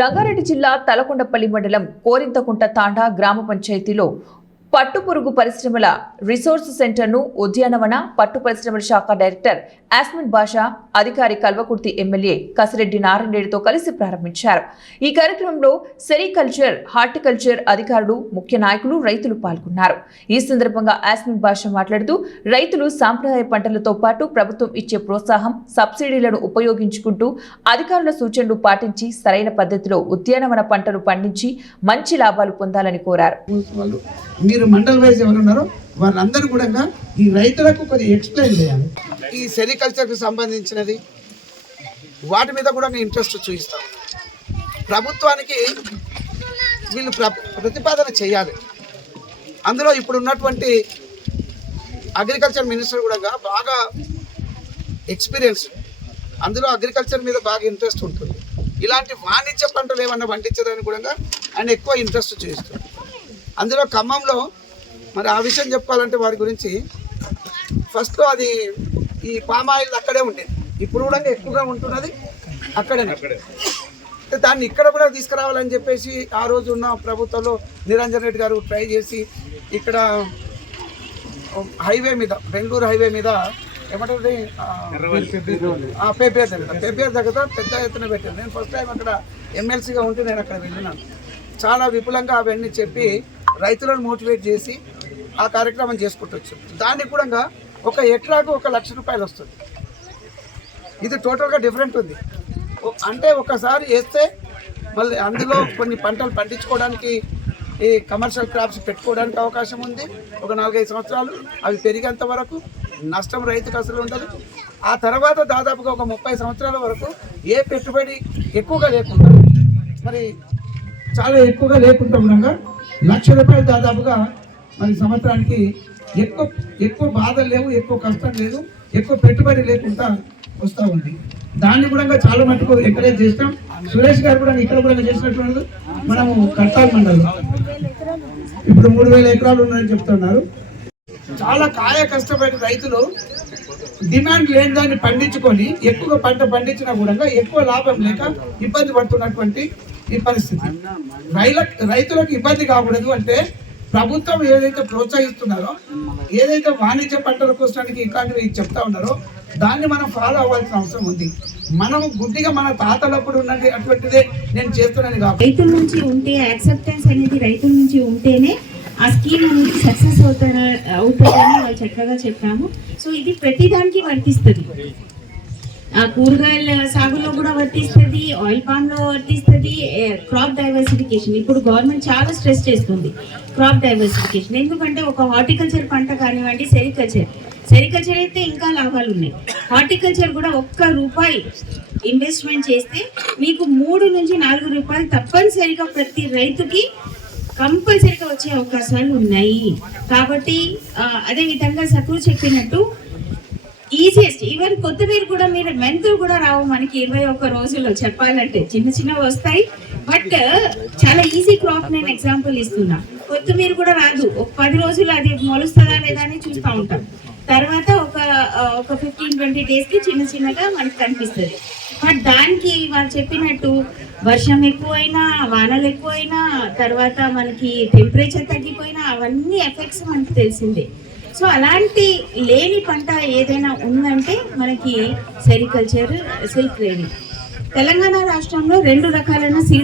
రంగారెడ్డి జిల్లా తలకొండపల్లి మండలం కోరింతకుంట తాండా గ్రామ పంచాయతీలో పట్టుపురుగు పరిశ్రమల రిసోర్స్ సెంటర్ను ఉద్యానవన పట్టు పరిశ్రమల శాఖ డైరెక్టర్ ఆస్మిన్ బాషా అధికారి కల్వకుర్తి ఎమ్మెల్యే కసిరెడ్డి నారాయణరెడ్డితో కలిసి ప్రారంభించారు. ఈ కార్యక్రమంలో సెరికల్చర్, హార్టికల్చర్ అధికారులు, ముఖ్య నాయకులు, రైతులు పాల్గొన్నారు. ఈ సందర్భంగా ఆస్మిన్ బాషా మాట్లాడుతూ రైతులు సాంప్రదాయ పంటలతో పాటు ప్రభుత్వం ఇచ్చే ప్రోత్సాహం, సబ్సిడీలను ఉపయోగించుకుంటూ అధికారుల సూచనలు పాటించి సరైన పద్ధతిలో ఉద్యానవన పంటలు పండించి మంచి లాభాలు పొందాలని కోరారు. మీరు మండల్ వైజ్ ఎవరున్నారో వాళ్ళందరూ కూడా ఈ రైతులకు కొద్దిగా ఎక్స్ప్లెయిన్ చేయాలి. ఈ సెరికల్చర్కి సంబంధించినది వాటి మీద కూడా ఇంట్రెస్ట్ చూపిస్తాం. ప్రభుత్వానికి వీళ్ళు ప్రతిపాదన చేయాలి. అందులో ఇప్పుడు ఉన్నటువంటి అగ్రికల్చర్ మినిస్టర్ కూడా బాగా ఎక్స్పీరియన్స్, అందులో అగ్రికల్చర్ మీద బాగా ఇంట్రెస్ట్ ఉంటుంది. ఇలాంటి వాణిజ్య పంటలు ఏమన్నా పండించడానికి కూడా ఆయన ఎక్కువ ఇంట్రెస్ట్ చూపిస్తుంది. అందులో ఖమ్మంలో మరి ఆ విషయం చెప్పుకోవాలంటే వారి గురించి ఫస్ట్లో అది ఈ పామ్ ఆయిల్ అక్కడే ఉండేది, ఇప్పుడు కూడా ఎక్కువగా ఉంటున్నది అక్కడే. దాన్ని ఇక్కడ కూడా తీసుకురావాలని చెప్పేసి ఆ రోజు ఉన్న ప్రభుత్వంలో నిరంజన్ రెడ్డి గారు ట్రై చేసి ఇక్కడ హైవే మీద, బెంగళూరు హైవే మీద ఏమంటుంది పేపేర్ దగ్గర పెద్ద ఎత్తున పెట్టాను. నేను ఫస్ట్ టైం అక్కడ ఎమ్మెల్సీగా ఉంటే నేను అక్కడ వెళ్ళినాను. చాలా విపులంగా అవన్నీ చెప్పి రైతులను మోటివేట్ చేసి ఆ కార్యక్రమం చేసుకుంటొచ్చు. దానికి కూడా ఒక ఎకరాకు 1 లక్ష రూపాయలు వస్తుంది. ఇది టోటల్గా డిఫరెంట్ ఉంది. అంటే ఒకసారి వేస్తే మళ్ళీ అందులో కొన్ని పంటలు పండించుకోవడానికి, ఈ కమర్షియల్ క్రాప్స్ పెట్టుకోవడానికి అవకాశం ఉంది. ఒక 4-5 సంవత్సరాలు అవి పెరిగేంత వరకు నష్టం రైతుకు అసలు ఉండదు. ఆ తర్వాత దాదాపుగా ఒక 30 సంవత్సరాల వరకు ఏ పెట్టుబడి ఎక్కువగా లేకుండా, మరి చాలా ఎక్కువగా లేకుండా ఉండగా 1 లక్ష రూపాయలు దాదాపుగా మరి సంవత్సరానికి ఎక్కువ బాధలు లేవు, ఎక్కువ కష్టం లేదు, ఎక్కువ పెట్టుబడి లేకుండా వస్తూ ఉంది. దాన్ని కూడా చాలా మటుకు ఎంకరేజ్ చేస్తాం. సురేష్ గారు కూడా ఇక్కడ కూడా చేసినట్టు మనము కట్టాల మండలం ఇప్పుడు 3000 ఎకరాలు ఉన్నాయని చెప్తున్నారు. చాలా కష్టపడి రైతులు డిమాండ్ లేని దాన్ని పండించుకొని ఎక్కువ పంట పండించినా కూడా ఎక్కువ లాభం లేక ఇబ్బంది పడుతున్నటువంటి ఈ పరిస్థితి. రైతులకు ఇబ్బంది కాకూడదు అంటే ప్రభుత్వం ఏదైతే ప్రోత్సహిస్తున్నారో, ఏదైతే వాణిజ్య పంటల కోసానికి ఇట్లాంటివి చెప్తా ఉన్నారో దాన్ని మనం ఫాలో అవ్వాల్సిన అవసరం ఉంది. మనం గుడ్డిగా మన తాతలప్పుడు ఉన్నది అటువంటిదే నేను చేస్తున్నాను కాబట్టి రైతుల నుంచి ఉంటే యాక్సెప్టెన్స్ అనేది రైతుల నుంచి ఉంటేనే ఆ స్కీమ్ అనేది సక్సెస్ అవుతుందని వాళ్ళు చక్కగా చెప్పాము. సో ఇది ప్రతిదానికి వర్తిస్తుంది. ఆ కూరగాయల సాగులో కూడా వర్తిస్తుంది, ఆయిల్ పామ్ లో వర్తిస్తుంది. క్రాప్ డైవర్సిఫికేషన్ ఇప్పుడు గవర్నమెంట్ చాలా స్ట్రెస్ చేస్తుంది. క్రాప్ డైవర్సిఫికేషన్ ఎందుకంటే ఒక హార్టికల్చర్ పంట కానివ్వండి, సెరికల్చర్ అయితే ఇంకా లాభాలు ఉన్నాయి. హార్టికల్చర్ కూడా 1 రూపాయి ఇన్వెస్ట్మెంట్ చేస్తే మీకు 3 నుంచి 4 రూపాయలు తప్పనిసరిగా ప్రతి రైతుకి కంపల్సరీగా వచ్చే అవకాశాలు ఉన్నాయి. కాబట్టి అదేవిధంగా సక్రు చెప్పినట్టు ఈజియెస్ట్ ఈవెన్ కొత్తిమీర కూడా, మీరు మెంతులు కూడా రావు మనకి 21 రోజుల్లో చెప్పాలంటే, చిన్న వస్తాయి. బట్ చాలా ఈజీ క్రాప్. నేను ఎగ్జాంపుల్ ఇస్తున్నా. కొత్తిమీర కూడా రాదు, ఒక 10 రోజులు అది మొలుస్తుందా లేదా అని చూస్తూ ఉంటాం. తర్వాత ఒక 15-20 డేస్కి చిన్నగా మనకి కనిపిస్తుంది. బట్ దానికి వాళ్ళు చెప్పినట్టు వర్షం ఎక్కువైనా, వానలు ఎక్కువైనా, తర్వాత మనకి టెంపరేచర్ తగ్గిపోయినా అవన్నీ ఎఫెక్ట్స్ మనకి తెలిసిందే. సో అలాంటి లేని పంట ఏదైనా ఉందంటే మనకి సెరికల్చర్, సిల్క్ ట్రేడింగ్. తెలంగాణ రాష్ట్రంలో 2 రకాలైన సీడ్